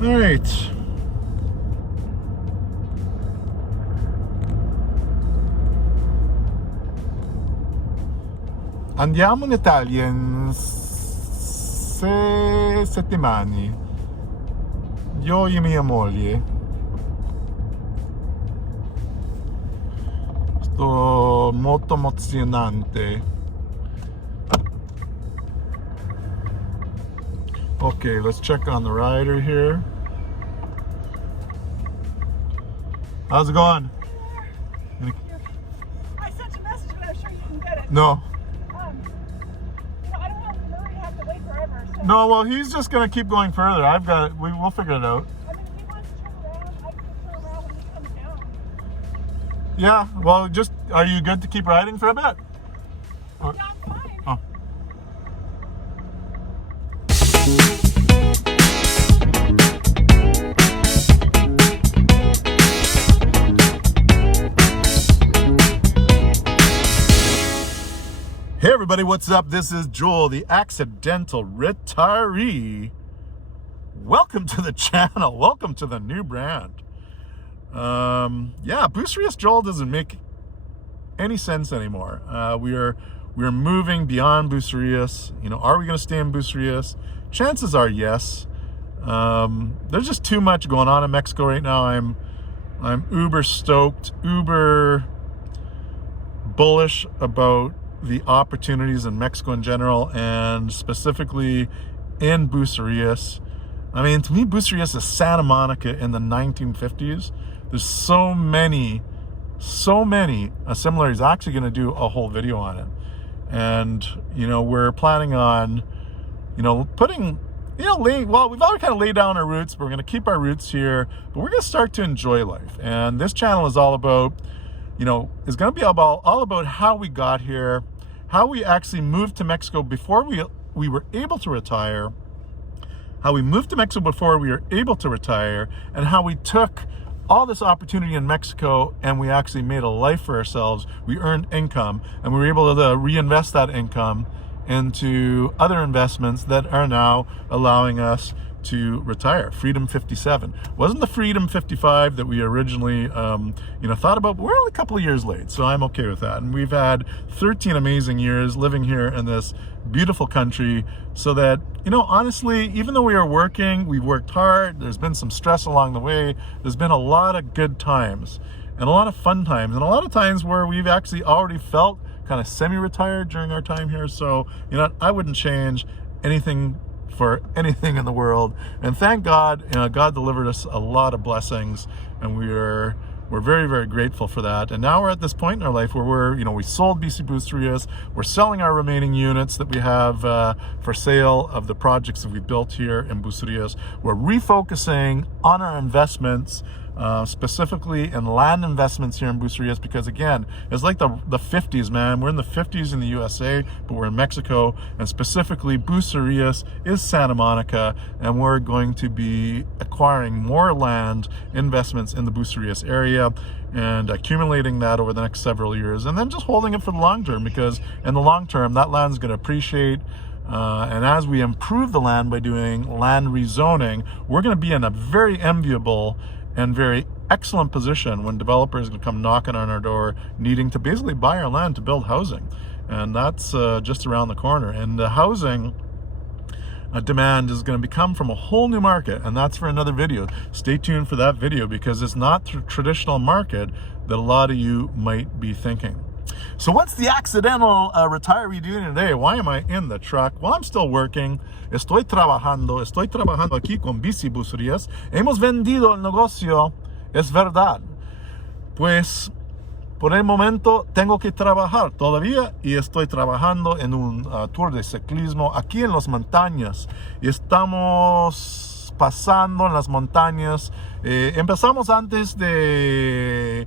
All right. Andiamo in Italia in 6 settimane. Io e mia moglie. Sto molto emozionante. Okay, let's check on the rider here. How's it going? I sent a message, but I'm sure you didn't get it. No. I don't want Murray to have to wait forever. So. No, well, he's just gonna keep going further. I've got it. We'll figure it out. I mean, if he wants to turn around, I can turn around when he comes down. Yeah. Well, just are you good to keep riding for a bit? Or, Yeah, I'm fine. oh. Hey everybody, what's up? This is Joel, the accidental retiree. Welcome to the channel. Welcome to the new brand. Yeah, Bucerius Joel doesn't make any sense anymore. We're moving beyond Bucerius. You know, are we going to stay in Bucerius? Chances are yes. There's just too much going on in Mexico right now. I'm uber stoked, uber bullish about the opportunities in Mexico in general, and specifically in Bucerius. I mean, to me, Bucerius is Santa Monica in the 1950s. There's so many similarities. I'm actually going to do a whole video on it. And, you know, we're planning on, you know, putting, you know, well, we've already kind of laid down our roots, but we're going to keep our roots here, but we're going to start to enjoy life. And this channel is all about, you know, is going to be all about how we got here, how we actually moved to Mexico before we were able to retire, how we moved to Mexico before we were able to retire, and how we took all this opportunity in Mexico and we actually made a life for ourselves. We earned income and we were able to reinvest that income into other investments that are now allowing us to retire. Freedom 57 wasn't the Freedom 55 that we originally you know, thought about, but we're only a couple of years late, so I'm okay with that. And we've had 13 amazing years living here in this beautiful country, so that, you know, honestly, even though we are working, we've worked hard, there's been some stress along the way, there's been a lot of good times and a lot of fun times and a lot of times where we've actually already felt kind of semi-retired during our time here. So, you know, I wouldn't change anything for anything in the world. And thank God, you know, God delivered us a lot of blessings, and we're very, very grateful for that. And now we're at this point in our life where we sold BC Bucerius. We're selling our remaining units that we have for sale of the projects that we built here in Bucerius. We're refocusing on our investments, specifically in land investments here in Bucerius, because again, it's like the 50s, man. We're in the 50s in the USA, but we're in Mexico, and specifically Bucerius is Santa Monica, and we're going to be acquiring more land investments in the Bucerius area and accumulating that over the next several years, and then just holding it for the long term, because in the long term that land's going to appreciate. And as we improve the land by doing land rezoning, we're going to be in a very enviable and very excellent position when developers can come knocking on our door needing to basically buy our land to build housing. And that's just around the corner. And the housing demand is going to become from a whole new market, and that's for another video. Stay tuned for that video, because it's not the traditional market that a lot of you might be thinking. So what's the accidental retiree doing today? Why am I in the truck? Well, I'm still working. Estoy trabajando aquí con Bici Bucerius. Hemos vendido el negocio, es verdad. Pues por el momento tengo que trabajar todavía, y estoy trabajando en un tour de ciclismo aquí en las montañas. Estamos pasando en las montañas. Empezamos antes de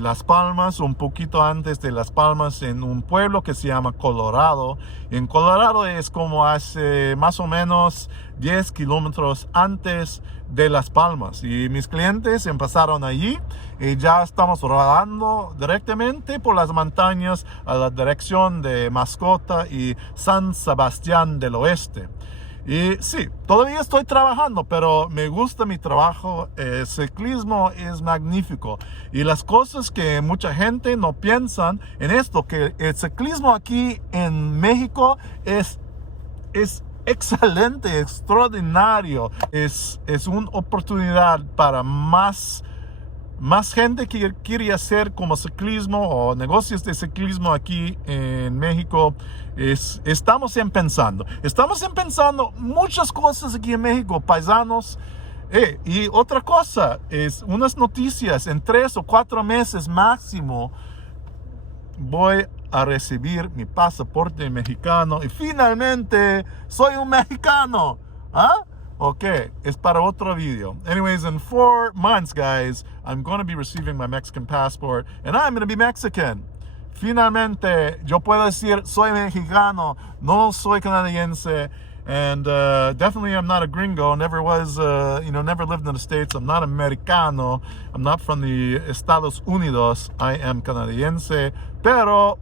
Las Palmas, un poquito antes de Las Palmas, en un pueblo que se llama Colorado. En Colorado es como hace más o menos 10 kilómetros antes de Las Palmas, y mis clientes empezaron allí y ya estamos rodando directamente por las montañas a la dirección de Mascota y San Sebastián del Oeste. Y sí, todavía estoy trabajando, pero me gusta mi trabajo. El ciclismo es magnífico. Y las cosas que mucha gente no piensan en esto, que el ciclismo aquí en México es excelente, extraordinario. Es una oportunidad para más gente que quiere hacer como ciclismo o negocios de ciclismo aquí en México. Estamos empezando muchas cosas aquí en México, paisanos. Y otra cosa, es unas noticias, en 3 o 4 meses máximo voy a recibir mi pasaporte mexicano y finalmente soy un mexicano. ¿Ah? Okay, es para otro video. Anyways, in 4 months, guys, I'm going to be receiving my Mexican passport and I'm going to be Mexican. Finalmente, yo puedo decir, soy mexicano, no soy canadiense, and definitely I'm not a gringo, never was, never lived in the States. I'm not Americano, I'm not from the Estados Unidos, I am canadiense, pero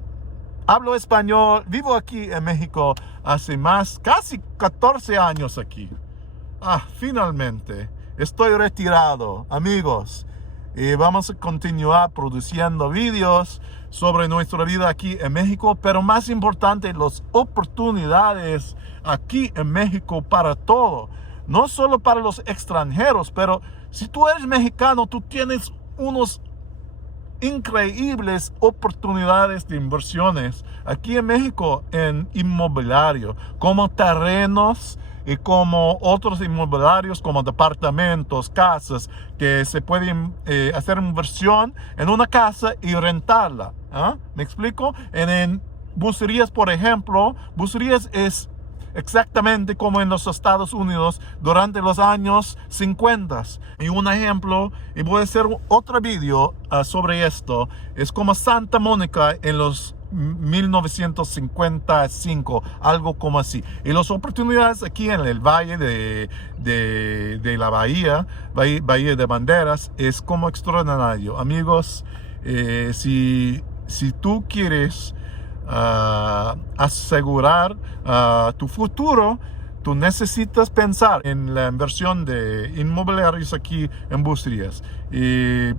hablo español, vivo aquí en México hace casi 14 años aquí. Finalmente, estoy retirado, amigos, y vamos a continuar produciendo videos sobre nuestra vida aquí en México, pero más importante, las oportunidades aquí en México para todo, no solo para los extranjeros, pero si tú eres mexicano, tú tienes unos increíbles oportunidades de inversiones aquí en México en inmobiliario, como terrenos y como otros inmobiliarios como departamentos, casas, que se pueden hacer inversión en una casa y rentarla. ¿Me explico? En bucerías, por ejemplo, bucerías es exactamente como en los Estados Unidos durante los años 50. Y un ejemplo, y voy a hacer otro video sobre esto, es como Santa Mónica en los 1955, algo como así. Y las oportunidades aquí en el valle de la bahía de Banderas, es como extraordinario. Amigos, si tú quieres asegurar tu futuro, tú necesitas pensar en la inversión de inmobiliarios aquí en Bucerías. Y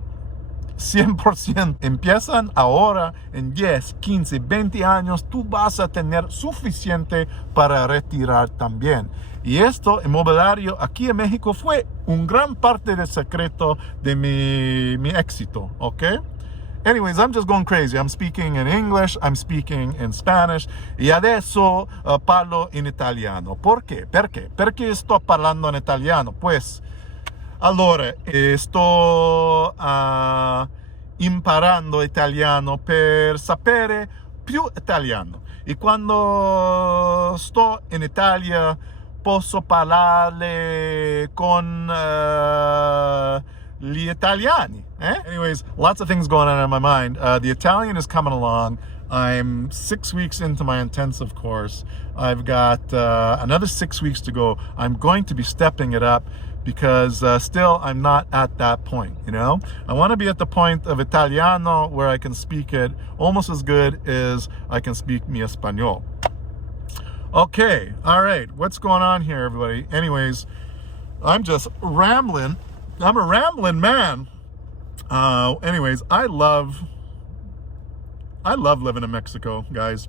100% empiezan ahora, en 10, 15, 20 años, tú vas a tener suficiente para retirar también. Y esto, inmobiliario aquí en México, fue un gran parte del secreto de mi éxito, ¿ok? Anyways, I'm just going crazy. I'm speaking in English, I'm speaking in Spanish, y adesso parlo in italiano. ¿Por qué? Perché sto parlando in italiano? Pues, allora, sto imparando italiano per sapere più italiano. E quando sto in Italia posso parlare con gli italiani. Anyways, lots of things going on in my mind. The Italian is coming along. I'm 6 weeks into my intensive course. I've got another 6 weeks to go. I'm going to be stepping it up because still I'm not at that point, I want to be at the point of Italiano where I can speak it almost as good as I can speak mi español. Okay, all right, what's going on here, everybody? Anyways, I'm just rambling. I'm a rambling man. Anyways, I love living in Mexico, guys.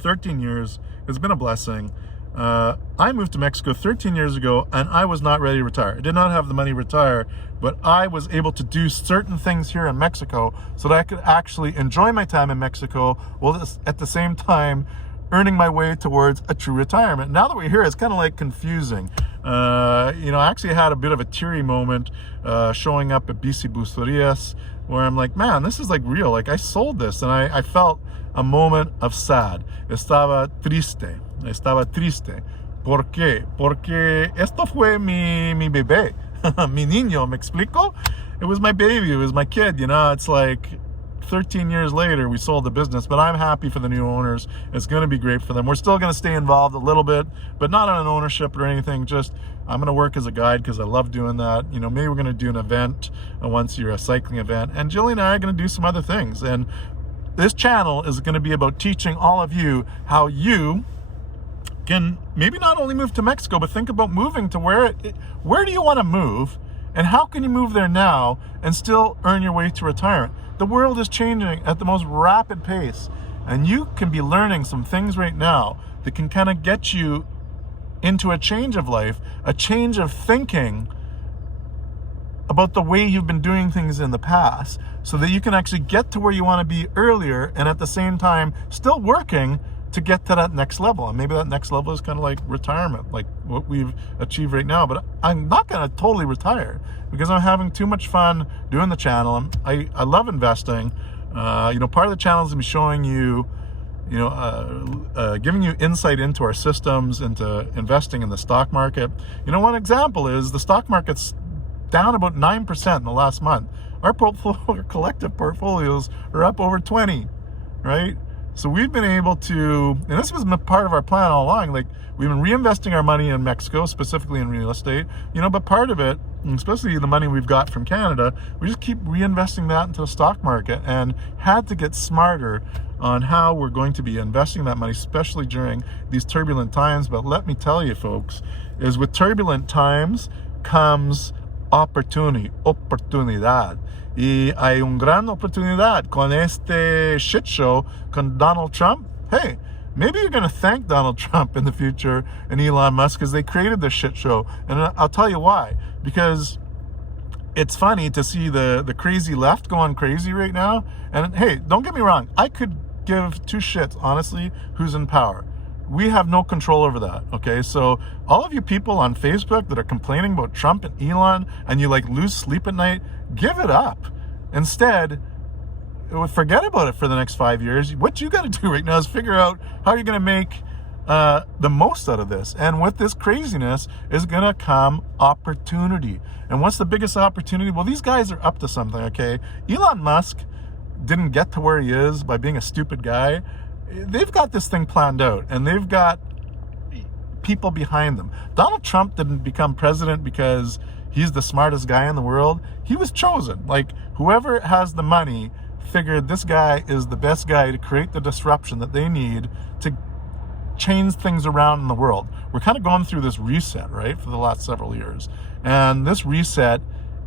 13 years. It's been a blessing. I moved to Mexico 13 years ago, and I was not ready to retire. I did not have the money to retire, but I was able to do certain things here in Mexico so that I could actually enjoy my time in Mexico while at the same time earning my way towards a true retirement. Now that we're here, it's kind of like confusing. I actually had a bit of a teary moment showing up at BC Bucerias where I'm like, man, this is like real. Like I sold this, and I felt a moment of sad. Estaba triste. ¿Por qué? Porque esto fue mi bebé, mi niño, ¿me explico? It was my baby, it was my kid, It's like 13 years later, we sold the business, but I'm happy for the new owners. It's going to be great for them. We're still going to stay involved a little bit, but not on an ownership or anything. Just I'm going to work as a guide because I love doing that. Maybe we're going to do an event once you're a cycling event, and Jillian and I are going to do some other things. And this channel is going to be about teaching all of you how you can maybe not only move to Mexico, but think about moving to where do you want to move, and how can you move there now and still earn your way to retirement? The world is changing at the most rapid pace, and you can be learning some things right now that can kind of get you into a change of life, a change of thinking about the way you've been doing things in the past, so that you can actually get to where you want to be earlier, and at the same time still working to get to that next level. And maybe that next level is kind of like retirement, like what we've achieved right now. But I'm not going to totally retire, because I'm having too much fun doing the channel. I love investing. Part of the channel is going to be showing you, giving you insight into our systems, into investing in the stock market. One example is the stock market's down about 9% in the last month. Our collective portfolios are up over 20, right? So we've been able to, and this was part of our plan all along, like we've been reinvesting our money in Mexico, specifically in real estate, but part of it, especially the money we've got from Canada, we just keep reinvesting that into the stock market, and had to get smarter on how we're going to be investing that money, especially during these turbulent times. But let me tell you, folks, is with turbulent times comes oportunidad. Y hay una gran oportunidad con este shit show con Donald Trump. Hey, maybe you're going to thank Donald Trump in the future and Elon Musk, because they created this shit show. And I'll tell you why. Because it's funny to see the crazy left going crazy right now. And hey, don't get me wrong, I could give two shits, honestly, who's in power. We have no control over that, okay? So all of you people on Facebook that are complaining about Trump and Elon, and you lose sleep at night, give it up. Instead, forget about it for the next 5 years. What you got to do right now is figure out how you're going to make the most out of this. And with this craziness is going to come opportunity. And what's the biggest opportunity? Well, these guys are up to something, okay? Elon Musk didn't get to where he is by being a stupid guy. They've got this thing planned out, and they've got people behind them. Donald Trump didn't become president because he's the smartest guy in the world. He was chosen. Whoever has the money figured this guy is the best guy to create the disruption that they need to change things around in the world. We're kind of going through this reset, right, for the last several years. And this reset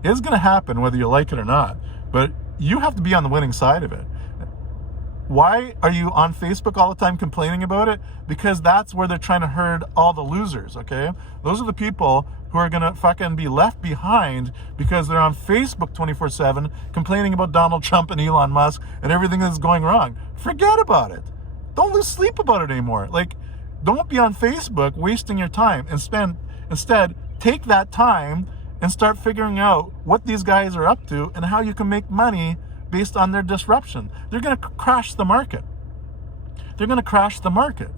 is going to happen whether you like it or not. But you have to be on the winning side of it. Why are you on Facebook all the time complaining about it? Because that's where they're trying to herd all the losers, okay? Those are the people who are going to fucking be left behind because they're on Facebook 24/7 complaining about Donald Trump and Elon Musk and everything that's going wrong. Forget about it. Don't lose sleep about it anymore. Don't be on Facebook wasting your time, and instead, take that time and start figuring out what these guys are up to and how you can make money based on their disruption. They're going to crash the market. They're going to crash the market.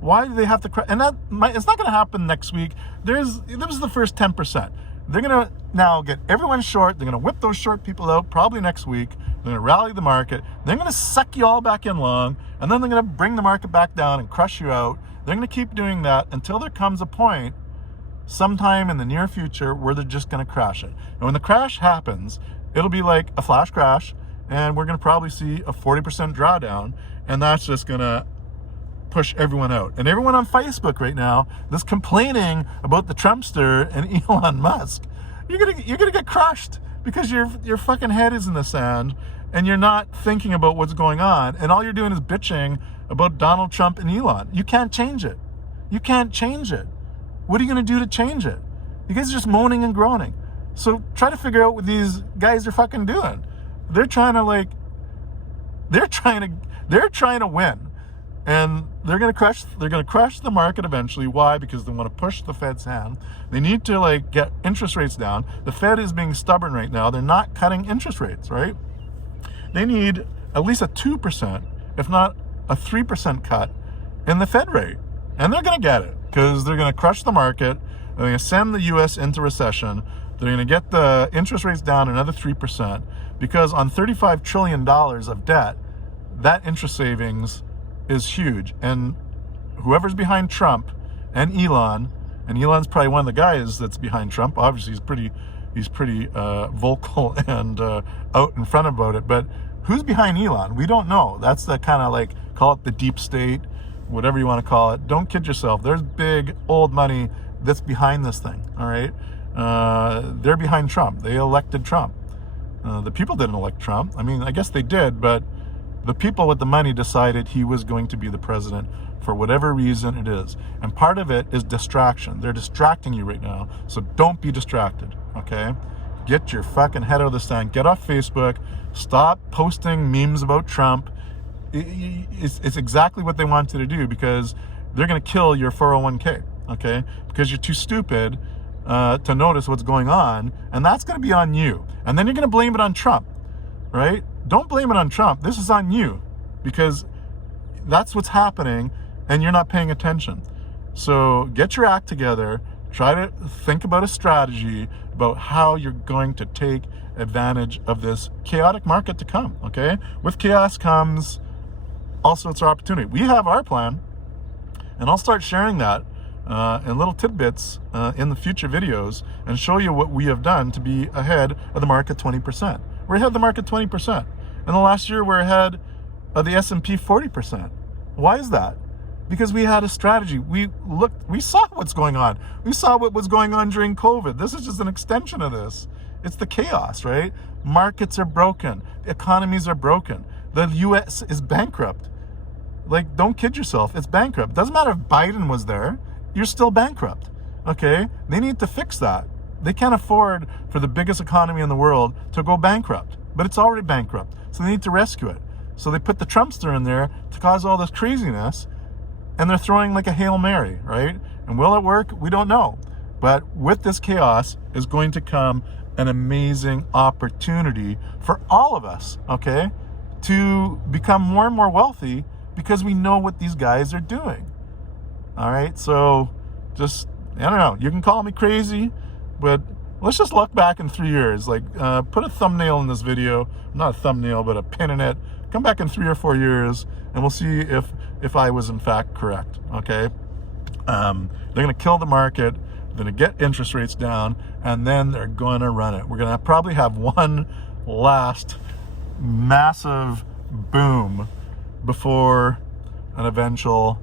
Why do they have to crash? And it's not going to happen next week. This is the first 10%. They're going to now get everyone short. They're going to whip those short people out probably next week. They're going to rally the market. They're going to suck you all back in long, and then they're going to bring the market back down and crush you out. They're going to keep doing that until there comes a point sometime in the near future where they're just going to crash it. And when the crash happens, it'll be like a flash crash, and we're going to probably see a 40% drawdown, and that's just going to push everyone out. And everyone on Facebook right now that's complaining about the Trumpster and Elon Musk, you're gonna get crushed because your fucking head is in the sand and you're not thinking about what's going on, and all you're doing is bitching about Donald Trump and Elon. You can't change it. You can't change it. What are you gonna do to change it? You guys are just moaning and groaning. So try to figure out what these guys are fucking doing. They're trying to win. And they're going to crush the market eventually. Why? Because they want to push the Fed's hand. They need to get interest rates down. The Fed is being stubborn right now. They're not cutting interest rates, right? They need at least a 2%, if not a 3% cut in the Fed rate. And they're going to get it because they're going to crush the market. They're going to send the US into recession. They're going to get the interest rates down another 3%, because on $35 trillion of debt, that interest savings is huge. And whoever's behind Trump and Elon's probably one of the guys that's behind Trump. Obviously, he's pretty vocal and out in front about it. But who's behind Elon? We don't know. That's the kind of call it the deep state, whatever you want to call it. Don't kid yourself. There's big old money that's behind this thing, all right? They're behind Trump. They elected Trump. The people didn't elect Trump. I mean, I guess they did, but the people with the money decided he was going to be the president for whatever reason it is. And part of it is distraction. They're distracting you right now, so don't be distracted, okay? Get your fucking head out of the sand. Get off Facebook. Stop posting memes about Trump. It's exactly what they want you to do, because they're going to kill your 401k, okay? Because you're too stupid to notice what's going on, and that's going to be on you. And then you're going to blame it on Trump, right? Don't blame it on Trump. This is on you, because that's what's happening, and you're not paying attention. So get your act together. Try to think about a strategy about how you're going to take advantage of this chaotic market to come, okay? With chaos comes all sorts of opportunity. We have our plan, and I'll start sharing that in little tidbits in the future videos, and show you what we have done to be ahead of the market 20%. We're ahead of the market 20%. In the last year, we're ahead of the S&P 40%. Why is that? Because we had a strategy. We saw what's going on. We saw what was going on during COVID. This is just an extension of this. It's the chaos, right? Markets are broken. Economies are broken. The US is bankrupt. Like, don't kid yourself. It's bankrupt. Doesn't matter if Biden was there. You're still bankrupt, okay? They need to fix that. They can't afford for the biggest economy in the world to go bankrupt, but it's already bankrupt. So they need to rescue it. So they put the Trumpster in there to cause all this craziness, and they're throwing like a Hail Mary, right? And will it work? We don't know. But with this chaos is going to come an amazing opportunity for all of us, okay? To become more and more wealthy, because we know what these guys are doing. All right, so just, I don't know, you can call me crazy, but let's just look back in 3 years. Like, put a thumbnail in this video, not a thumbnail, but a pin in it. Come back in 3 or 4 years, and we'll see if I was in fact correct, okay? They're gonna kill the market, they're gonna get interest rates down, and then they're gonna run it. We're gonna probably have one last massive boom before an eventual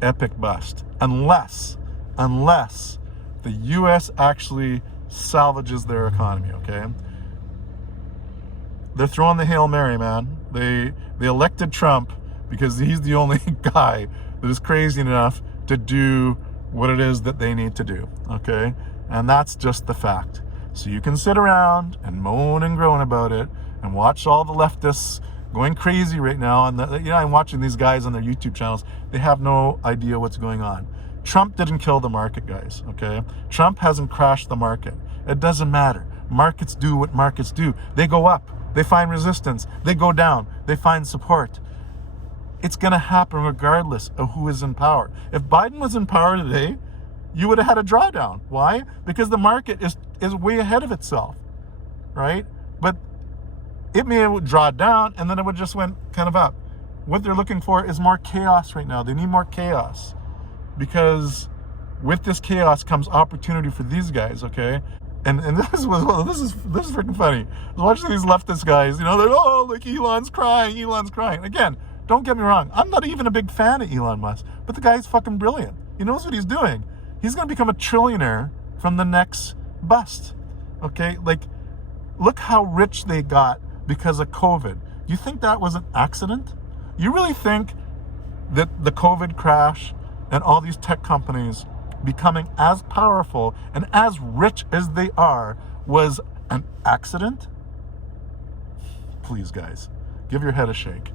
epic bust, unless the US actually salvages their economy, okay? They're throwing the Hail Mary, man. They elected Trump because he's the only guy that is crazy enough to do what it is that they need to do, okay? And that's just the fact. So you can sit around and moan and groan about it and watch all the leftists going crazy right now. And I'm watching these guys on their YouTube channels. They have no idea what's going on. Trump didn't kill the market, guys, okay? Trump hasn't crashed the market. It doesn't matter. Markets do what markets do. They go up. They find resistance. They go down. They find support. It's going to happen regardless of who is in power. If Biden was in power today, you would have had a drawdown. Why? Because the market is way ahead of itself, right? But it may have drawn down, and then it would just went kind of up. What they're looking for is more chaos right now. They need more chaos, because with this chaos comes opportunity for these guys, okay? And this is freaking funny. I was watching these leftist guys, they're, like Elon's crying. Again, don't get me wrong. I'm not even a big fan of Elon Musk, but the guy's fucking brilliant. He knows what he's doing. He's going to become a trillionaire from the next bust, okay? Like, look how rich they got because of COVID. You think that was an accident? You really think that the COVID crash and all these tech companies becoming as powerful and as rich as they are was an accident? Please, guys, give your head a shake.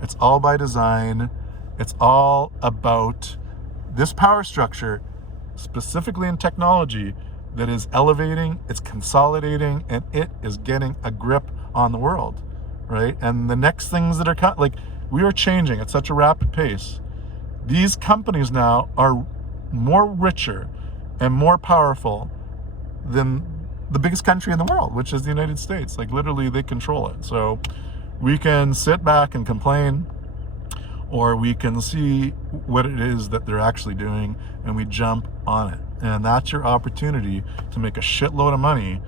It's all by design. It's all about this power structure, specifically in technology, that is elevating, it's consolidating, and it is getting a grip on the world, right? And the next things that are we are changing at such a rapid pace. These companies now are more richer and more powerful than the biggest country in the world, which is the United States. Like, literally, they control it. So we can sit back and complain, or we can see what it is that they're actually doing, and we jump on it. And that's your opportunity to make a shitload of money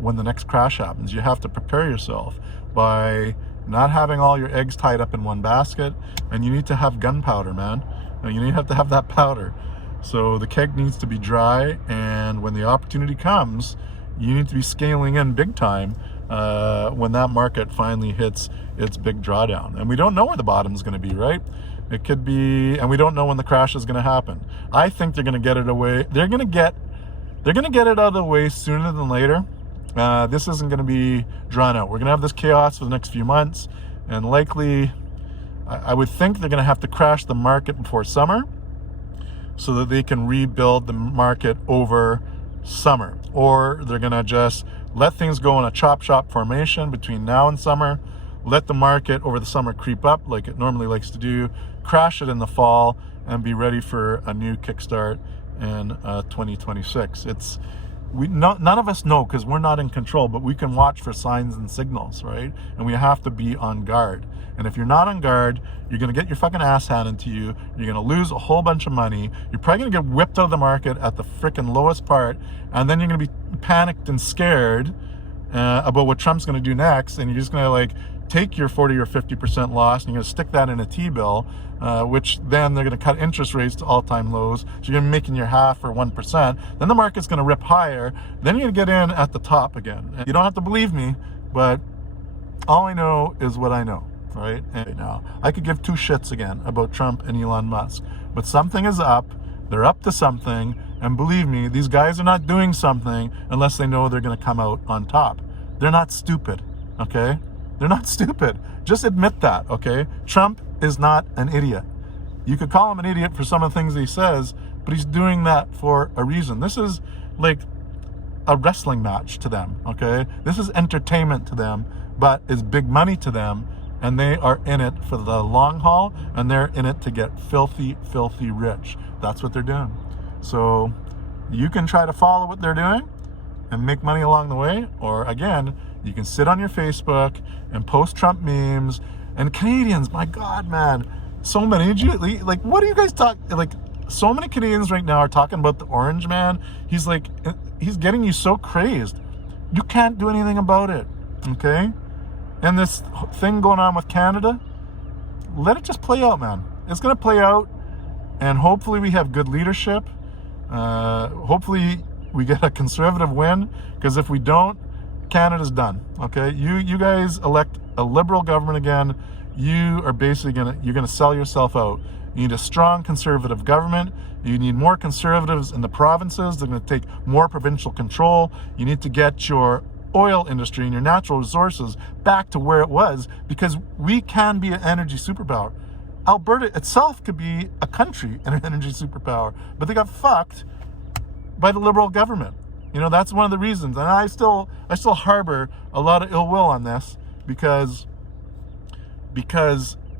when the next crash happens. You have to prepare yourself by not having all your eggs tied up in one basket, and you need to have gunpowder, man. You have to have that powder. So the keg needs to be dry, and when the opportunity comes, you need to be scaling in big time when that market finally hits its big drawdown. And we don't know where the bottom is going to be, right? It could be, and we don't know when the crash is going to happen. I think they're going to get it away. They're going to get it out of the way sooner than later. This isn't going to be drawn out. We're going to have this chaos for the next few months, and likely, I would think they're going to have to crash the market before summer so that they can rebuild the market over summer. Or they're going to just let things go in a chop shop formation between now and summer, let the market over the summer creep up like it normally likes to do, crash it in the fall, and be ready for a new kickstart in 2026. None of us know because we're not in control, but we can watch for signs and signals, right? And we have to be on guard. And if you're not on guard, you're going to get your fucking ass handed to you. You're going to lose a whole bunch of money. You're probably going to get whipped out of the market at the freaking lowest part. And then you're going to be panicked and scared about what Trump's going to do next. And you're just going to like take your 40 or 50% loss and you're going to stick that in a T-bill, which then they're going to cut interest rates to all-time lows. So you're going to be making your half or 1%. Then the market's going to rip higher. Then you're going to get in at the top again. You don't have to believe me, but all I know is what I know. Right? And now I could give two shits again about Trump and Elon Musk, but something is up. They're up to something, and believe me, these guys are not doing something unless they know they're going to come out on top. They're not stupid, okay? They're not stupid. Just admit that, okay? Trump is not an idiot. You could call him an idiot for some of the things he says, but he's doing that for a reason. This is like a wrestling match to them, okay? This is entertainment to them, but it's big money to them. And they are in it for the long haul, and they're in it to get filthy, filthy rich. That's what they're doing. So you can try to follow what they're doing and make money along the way, or again, you can sit on your Facebook and post Trump memes. And Canadians, my God, man, so many, like, what do you guys talk, like, so many Canadians right now are talking about the orange man. He's getting you so crazed. You can't do anything about it, okay? And this thing going on with Canada, let it just play out, man. It's going to play out, and hopefully we have good leadership. Hopefully we get a conservative win, because if we don't, Canada's done, okay? You guys elect a liberal government again, you are basically you're gonna sell yourself out. You need a strong conservative government. You need more conservatives in the provinces. They're going to take more provincial control. You need to get your oil industry and your natural resources back to where it was, because we can be an energy superpower. Alberta itself could be a country and an energy superpower, but they got fucked by the Liberal government. You know, that's one of the reasons. And I still harbor a lot of ill will on this because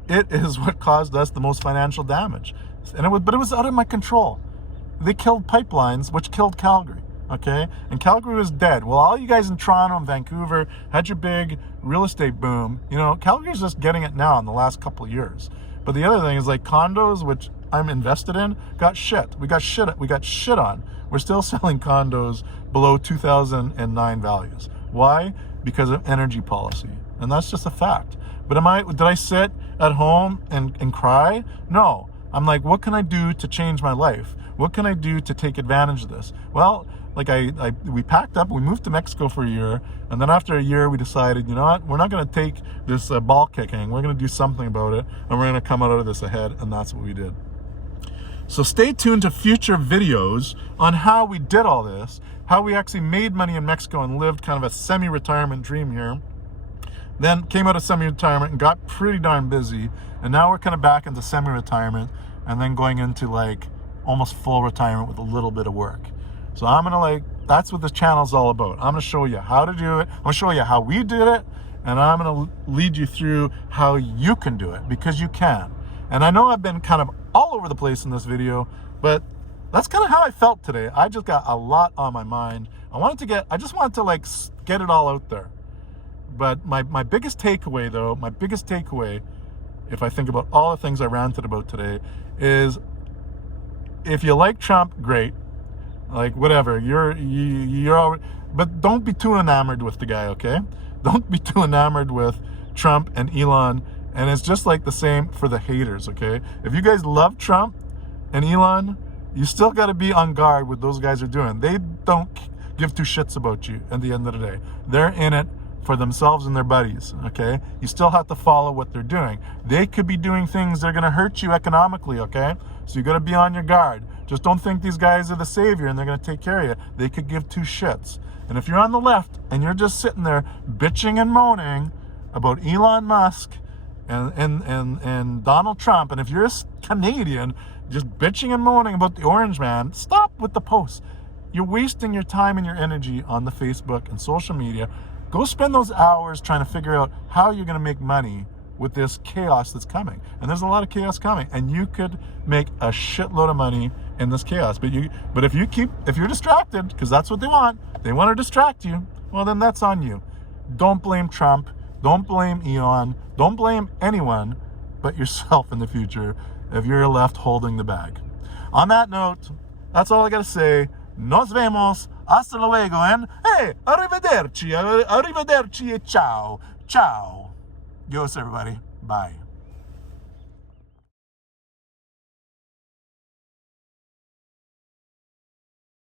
it is what caused us the most financial damage. But it was out of my control. They killed pipelines, which killed Calgary. Okay, and Calgary was dead. Well, all you guys in Toronto and Vancouver had your big real estate boom. You know, Calgary's just getting it now in the last couple of years. But the other thing is, like, condos, which I'm invested in, got shit. We got shit on. We're still selling condos below 2009 values. Why? Because of energy policy, and that's just a fact. But did I sit at home and cry? No. I'm like, what can I do to change my life? What can I do to take advantage of this? Well, like we packed up, we moved to Mexico for a year, and then after a year we decided, you know what, we're not going to take this ball kicking, we're going to do something about it, and we're going to come out of this ahead, and that's what we did. So stay tuned to future videos on how we did all this, how we actually made money in Mexico and lived kind of a semi-retirement dream here, then came out of semi-retirement and got pretty darn busy, and now we're kind of back into semi-retirement, and then going into like almost full retirement with a little bit of work. So I'm gonna that's what this channel is all about. I'm gonna show you how to do it. I'm gonna show you how we did it, and I'm gonna lead you through how you can do it, because you can. And I know I've been kind of all over the place in this video, but that's kind of how I felt today. I just got a lot on my mind. I just wanted to like get it all out there. But my biggest takeaway though, if I think about all the things I ranted about today, is if you like Trump, great. Like, whatever, you're already, but don't be too enamored with the guy, okay? Don't be too enamored with Trump and Elon. And it's just like the same for the haters, okay? If you guys love Trump, and Elon, you still got to be on guard what those guys are doing. They don't give two shits about you at the end of the day. They're in it for themselves and their buddies, okay? You still have to follow what they're doing. They could be doing things that are going to hurt you economically, okay? So you got to be on your guard. Just don't think these guys are the savior and they're going to take care of you. They could give two shits. And if you're on the left and you're just sitting there bitching and moaning about Elon Musk and Donald Trump, and if you're a Canadian just bitching and moaning about the orange man, stop with the posts. You're wasting your time and your energy on the Facebook and social media. Go spend those hours trying to figure out how you're going to make money with this chaos that's coming. And there's a lot of chaos coming, and you could make a shitload of money in this chaos. But if you're distracted, because that's what they want to distract you, well, then that's on you. Don't blame Trump. Don't blame Elon. Don't blame anyone but yourself in the future if you're left holding the bag. On that note, that's all I got to say. Nos vemos. Hasta luego. And hey, arrivederci. Arrivederci e ciao. Ciao. Adios, everybody. Bye.